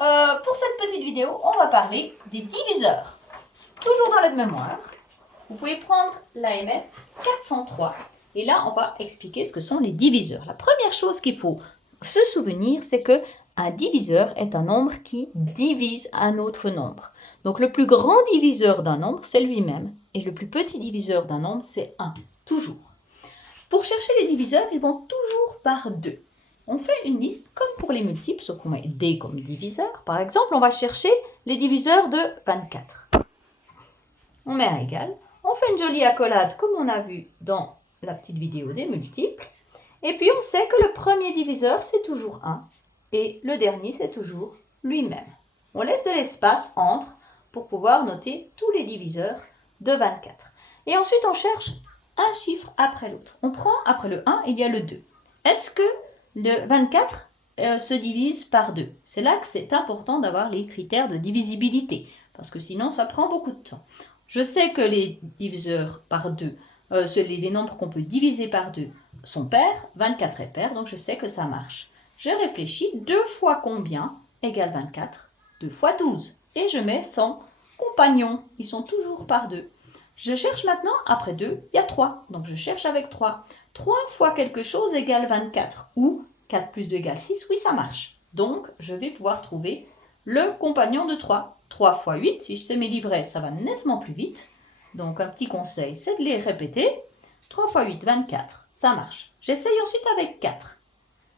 Pour cette petite vidéo, on va parler des diviseurs. Toujours dans l'aide-mémoire, vous pouvez prendre l'AMS 403 et là, on va expliquer ce que sont les diviseurs. La première chose qu'il faut se souvenir, c'est que un diviseur est un nombre qui divise un autre nombre. Donc, le plus grand diviseur d'un nombre, c'est lui-même. Et le plus petit diviseur d'un nombre, c'est 1. Toujours. Pour chercher les diviseurs, ils vont toujours par 2. On fait une liste comme pour les multiples, sauf qu'on met D comme diviseur. Par exemple, on va chercher les diviseurs de 24. On met un égal. On fait une jolie accolade comme on a vu dans la petite vidéo des multiples. Et puis, on sait que le premier diviseur, c'est toujours 1. Et le dernier, c'est toujours lui-même. On laisse de l'espace entre pour pouvoir noter tous les diviseurs de 24. Et ensuite, on cherche un chiffre après l'autre. On prend, après le 1, il y a le 2. Est-ce que le 24 se divise par 2? C'est là que c'est important d'avoir les critères de divisibilité, parce que sinon, ça prend beaucoup de temps. Je sais que les diviseurs par 2, les nombres qu'on peut diviser par 2 sont pairs, 24 est pair, donc je sais que ça marche. Je réfléchis, 2 fois combien égale 24? 2 fois 12. Et je mets 100 compagnons, ils sont toujours par 2. Je cherche maintenant, après 2, il y a 3, donc je cherche avec 3. 3 fois quelque chose égale 24, ou 4 plus 2 égale 6, oui ça marche. Donc je vais pouvoir trouver le compagnon de 3. 3 fois 8, si je sais mes livrets, ça va nettement plus vite. Donc un petit conseil, c'est de les répéter. 3 fois 8, 24, ça marche. J'essaye ensuite avec 4.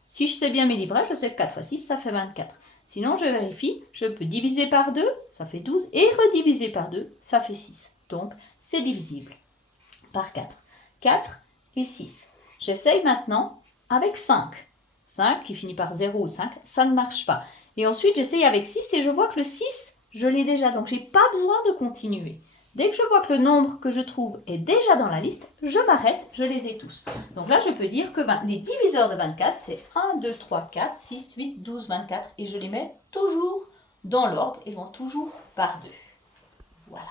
Si je sais bien mes livrets, je sais que 4 fois 6, ça fait 24. Sinon, je vérifie, je peux diviser par 2, ça fait 12, et rediviser par 2, ça fait 6. Donc, c'est divisible par 4. 4 et 6. J'essaye maintenant avec 5. 5 qui finit par 0 ou 5, ça ne marche pas. Et ensuite, j'essaye avec 6 et je vois que le 6, je l'ai déjà. Donc, je n'ai pas besoin de continuer. Dès que je vois que le nombre que je trouve est déjà dans la liste, je m'arrête, je les ai tous. Donc là, je peux dire que les diviseurs de 24, c'est 1, 2, 3, 4, 6, 8, 12, 24. Et je les mets toujours dans l'ordre, ils vont toujours par 2. Voilà.